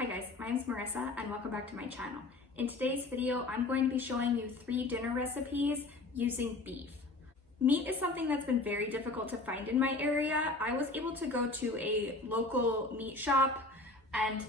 Hi guys, my name is Marissa and welcome back to my channel. In today's video, I'm going to be showing you 3 dinner recipes using beef. Meat is something that's been very difficult to find in my area. I was able to go to a local meat shop and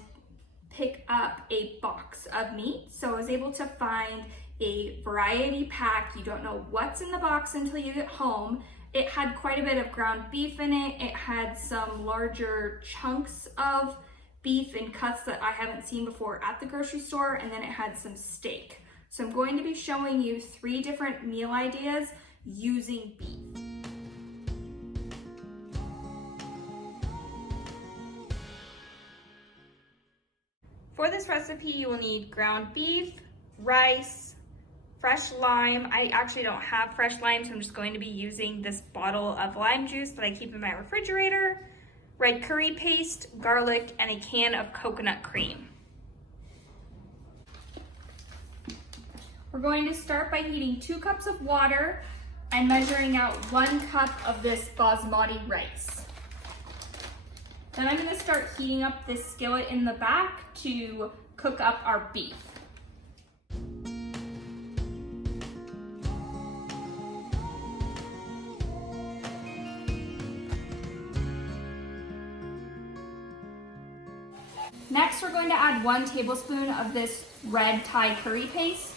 pick up a box of meat. So I was able to find a variety pack. You don't know what's in the box until you get home. It had quite a bit of ground beef in it. It had some larger chunks of beef in cuts that I haven't seen before at the grocery store, and then it had some steak. So I'm going to be showing you 3 different meal ideas using beef. For this recipe, you will need ground beef, rice, fresh lime. I actually don't have fresh lime, so I'm just going to be using this bottle of lime juice that I keep in my refrigerator, red curry paste, garlic, and a can of coconut cream. We're going to start by heating 2 cups of water and measuring out 1 cup of this basmati rice. Then I'm going to start heating up this skillet in the back to cook up our beef. Next, we're going to add 1 tablespoon of this red Thai curry paste.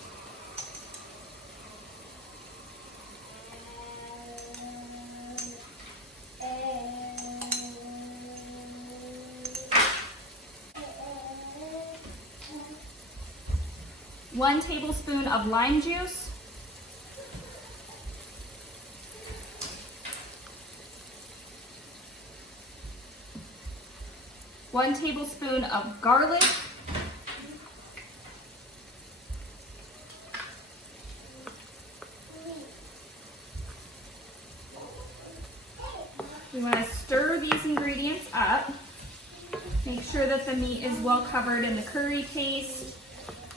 One tablespoon of lime juice. One tablespoon of garlic. We want to stir these ingredients up. Make sure that the meat is well covered in the curry paste,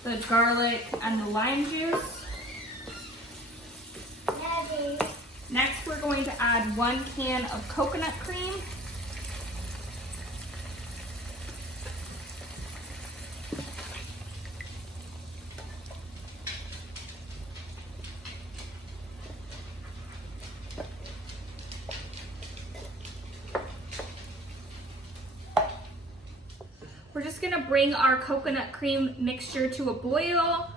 the garlic, and the lime juice. Next, we're going to add 1 can of coconut cream. We're just gonna bring our coconut cream mixture to a boil,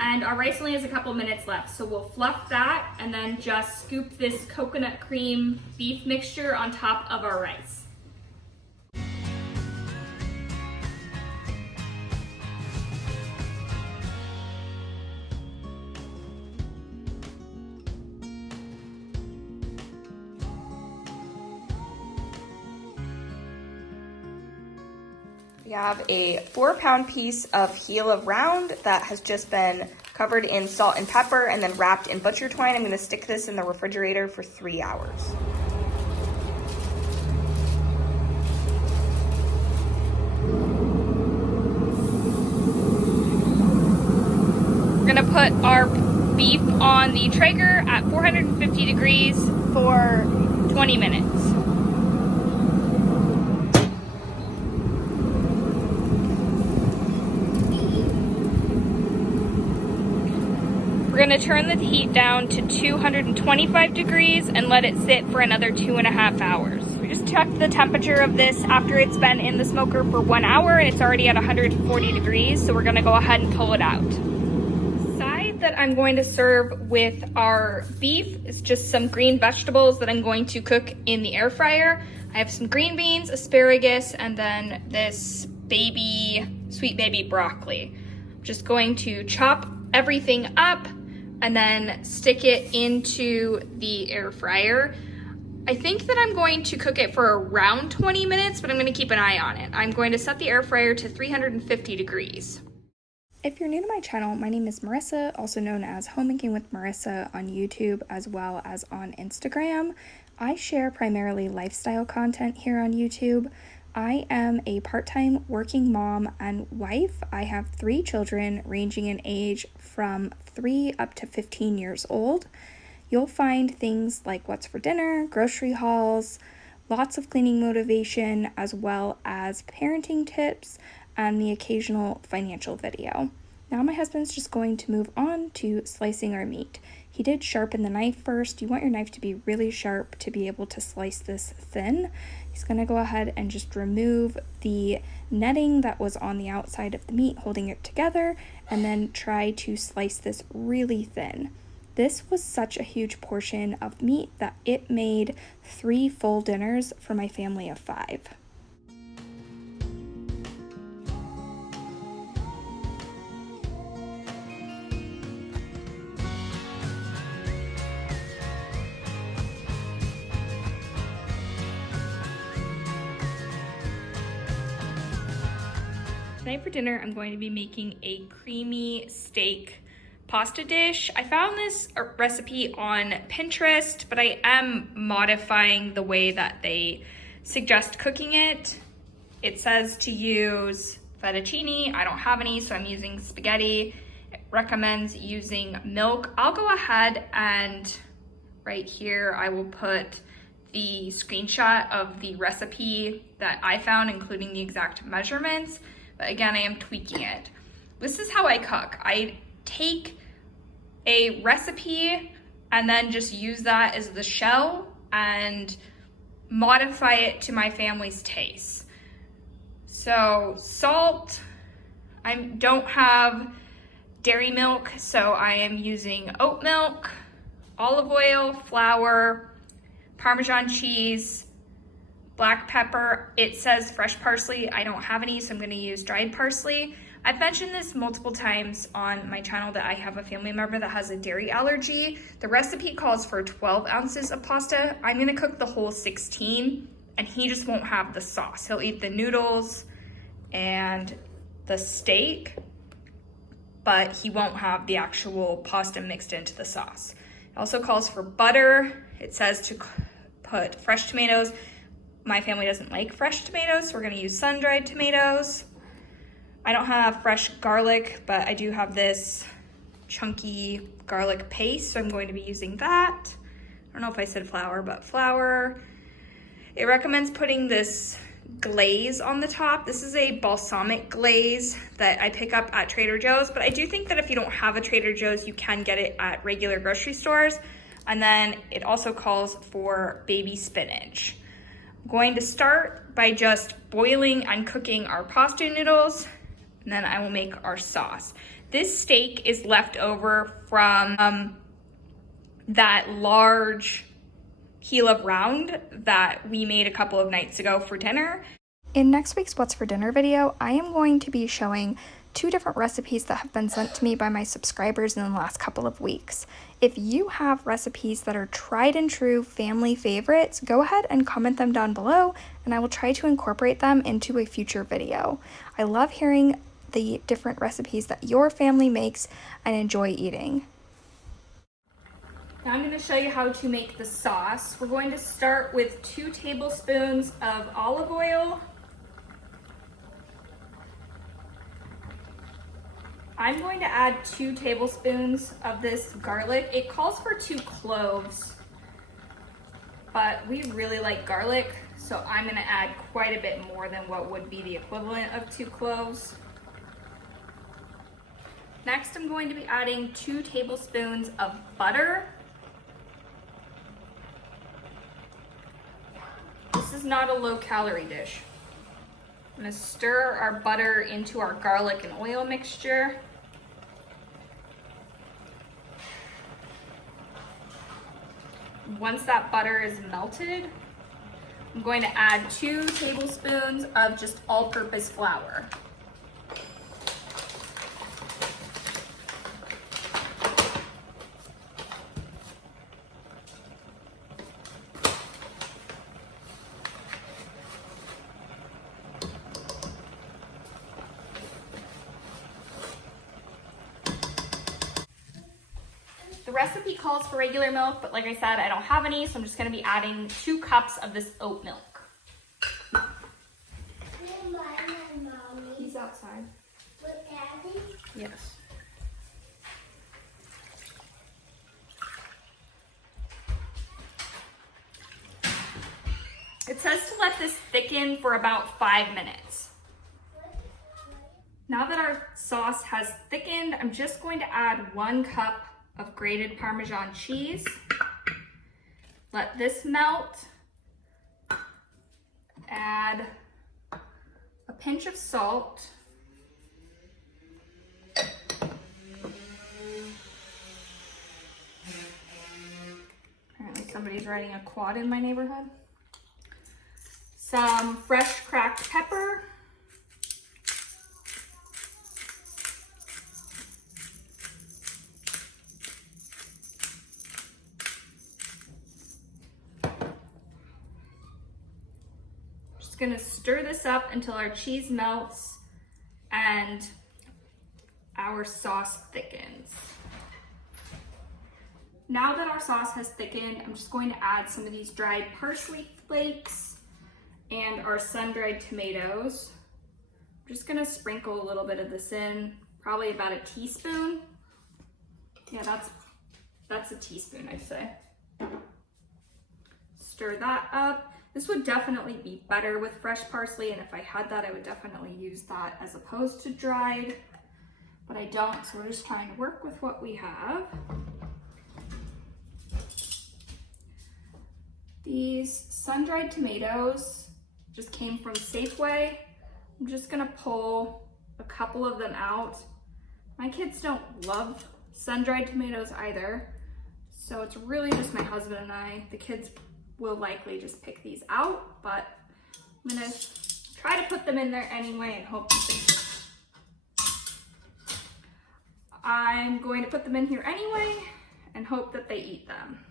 and our rice only has a couple minutes left. So we'll fluff that and then just scoop this coconut cream beef mixture on top of our rice. We have a 4-pound piece of heel of round that has just been covered in salt and pepper and then wrapped in butcher twine. I'm going to stick this in the refrigerator for 3 hours. We're going to put our beef on the Traeger at 450 degrees for 20 minutes. We're going to turn the heat down to 225 degrees and let it sit for another 2.5 hours. We just checked the temperature of this after it's been in the smoker for 1 hour, and it's already at 140 degrees, so we're going to go ahead and pull it out. The side that I'm going to serve with our beef is just some green vegetables that I'm going to cook in the air fryer. I have some green beans, asparagus, and then this sweet baby broccoli. I'm just going to chop everything up and then stick it into the air fryer. I think that I'm going to cook it for around 20 minutes, but I'm going to keep an eye on it. I'm going to set the air fryer to 350 degrees. If you're new to my channel, my name is Marissa, also known as Homemaking with Marissa on YouTube as well as on Instagram. I share primarily lifestyle content here on YouTube. I am a part-time working mom and wife. I have 3 children ranging in age from 3 up to 15 years old. You'll find things like what's for dinner, grocery hauls, lots of cleaning motivation, as well as parenting tips, and the occasional financial video. Now my husband's just going to move on to slicing our meat. He did sharpen the knife first. You want your knife to be really sharp to be able to slice this thin. He's gonna go ahead and just remove the netting that was on the outside of the meat, holding it together, and then try to slice this really thin. This was such a huge portion of meat that it made 3 full dinners for my family of 5. Tonight for dinner, I'm going to be making a creamy steak pasta dish. I found this recipe on Pinterest, but I am modifying the way that they suggest cooking it. It says to use fettuccine. I don't have any, so I'm using spaghetti. It recommends using milk. I'll go ahead and right here, I will put the screenshot of the recipe that I found, including the exact measurements. But again, I am tweaking it. This is how I cook. I take a recipe and then just use that as the shell and modify it to my family's taste. So salt, I don't have dairy milk, so I am using oat milk, olive oil, flour, Parmesan cheese, black pepper. It says fresh parsley. I don't have any, so I'm gonna use dried parsley. I've mentioned this multiple times on my channel that I have a family member that has a dairy allergy. The recipe calls for 12 ounces of pasta. I'm gonna cook the whole 16, and he just won't have the sauce. He'll eat the noodles and the steak, but he won't have the actual pasta mixed into the sauce. It also calls for butter. It says to put fresh tomatoes. My family doesn't like fresh tomatoes, so we're gonna use sun-dried tomatoes. I don't have fresh garlic, but I do have this chunky garlic paste, so I'm going to be using that. I don't know if I said flour, but flour. It recommends putting this glaze on the top. This is a balsamic glaze that I pick up at Trader Joe's, but I do think that if you don't have a Trader Joe's, you can get it at regular grocery stores. And then it also calls for baby spinach. I'm going to start by just boiling and cooking our pasta noodles, and then I will make our sauce. This steak is left over from that large heel of round that we made a couple of nights ago for dinner. In next week's What's for Dinner video, I am going to be showing 2 different recipes that have been sent to me by my subscribers in the last couple of weeks. If you have recipes that are tried and true family favorites, go ahead and comment them down below, and I will try to incorporate them into a future video. I love hearing the different recipes that your family makes and enjoy eating. Now I'm going to show you how to make the sauce. We're going to start with 2 tablespoons of olive oil. I'm going to add 2 tablespoons of this garlic. It calls for 2 cloves, but we really like garlic, so I'm going to add quite a bit more than what would be the equivalent of 2 cloves. Next, I'm going to be adding 2 tablespoons of butter. This is not a low-calorie dish. I'm going to stir our butter into our garlic and oil mixture. Once that butter is melted, I'm going to add 2 tablespoons of just all-purpose flour. The recipe calls for regular milk, but like I said, I don't have any, so I'm just going to be adding 2 cups of this oat milk. He's outside. With Daddy? Yes. It says to let this thicken for about 5 minutes. Now that our sauce has thickened, I'm just going to add 1 cup of grated Parmesan cheese. Let this melt. Add a pinch of salt. Apparently somebody's riding a quad in my neighborhood. Some fresh cracked pepper. Just gonna stir this up until our cheese melts and our sauce thickens. Now that our sauce has thickened, I'm just going to add some of these dried parsley flakes and our sun-dried tomatoes. I'm just gonna sprinkle a little bit of this in, probably about a teaspoon. Yeah, that's a teaspoon, I'd say. Stir that up. This would definitely be better with fresh parsley, and if I had that, I would definitely use that as opposed to dried, but I don't, so we're just trying to work with what we have. These sun-dried tomatoes just came from Safeway. I'm just gonna pull a couple of them out. My kids don't love sun-dried tomatoes either, so it's really just my husband and I. The kids will likely just pick these out, but I'm gonna try to put them in there anyway and hope I'm going to put them in here anyway and hope that they eat them.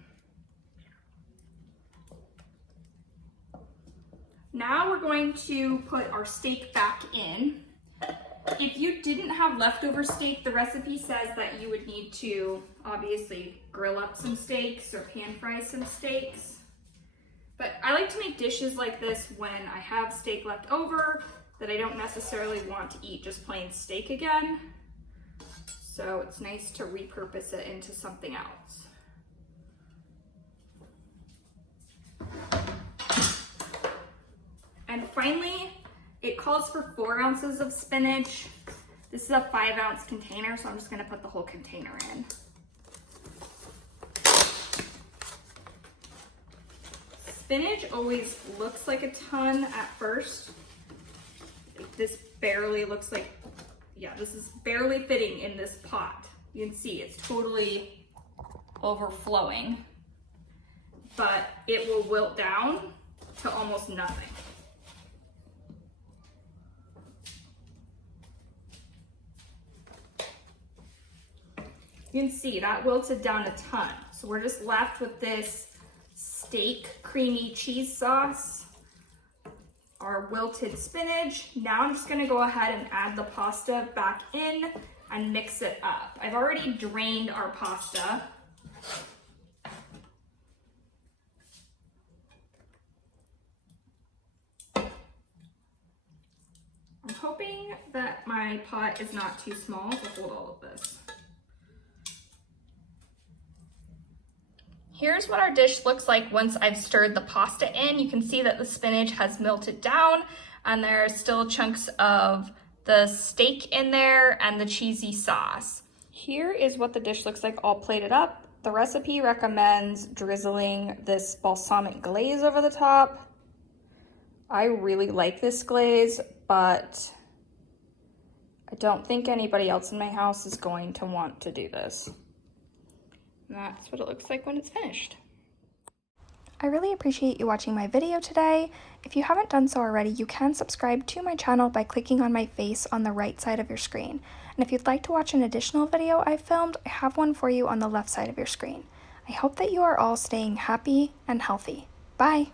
Now we're going to put our steak back in. If you didn't have leftover steak, the recipe says that you would need to obviously grill up some steaks or pan fry some steaks. But I like to make dishes like this when I have steak left over that I don't necessarily want to eat just plain steak again. So it's nice to repurpose it into something else. And finally, it calls for 4 ounces of spinach. This is a 5-ounce container, so I'm just gonna put the whole container in. Spinach always looks like a ton at first. This barely looks like, yeah, this is barely fitting in this pot. You can see it's totally overflowing, but it will wilt down to almost nothing. You can see that wilted down a ton. So we're just left with this steak creamy cheese sauce, our wilted spinach. Now I'm just gonna go ahead and add the pasta back in and mix it up. I've already drained our pasta. I'm hoping that my pot is not too small to hold all of this. Here's what our dish looks like once I've stirred the pasta in. You can see that the spinach has melted down and there are still chunks of the steak in there and the cheesy sauce. Here is what the dish looks like all plated up. The recipe recommends drizzling this balsamic glaze over the top. I really like this glaze, but I don't think anybody else in my house is going to want to do this. And that's what it looks like when it's finished. I really appreciate you watching my video today. If you haven't done so already, you can subscribe to my channel by clicking on my face on the right side of your screen. And if you'd like to watch an additional video I filmed, I have one for you on the left side of your screen. I hope that you are all staying happy and healthy. Bye!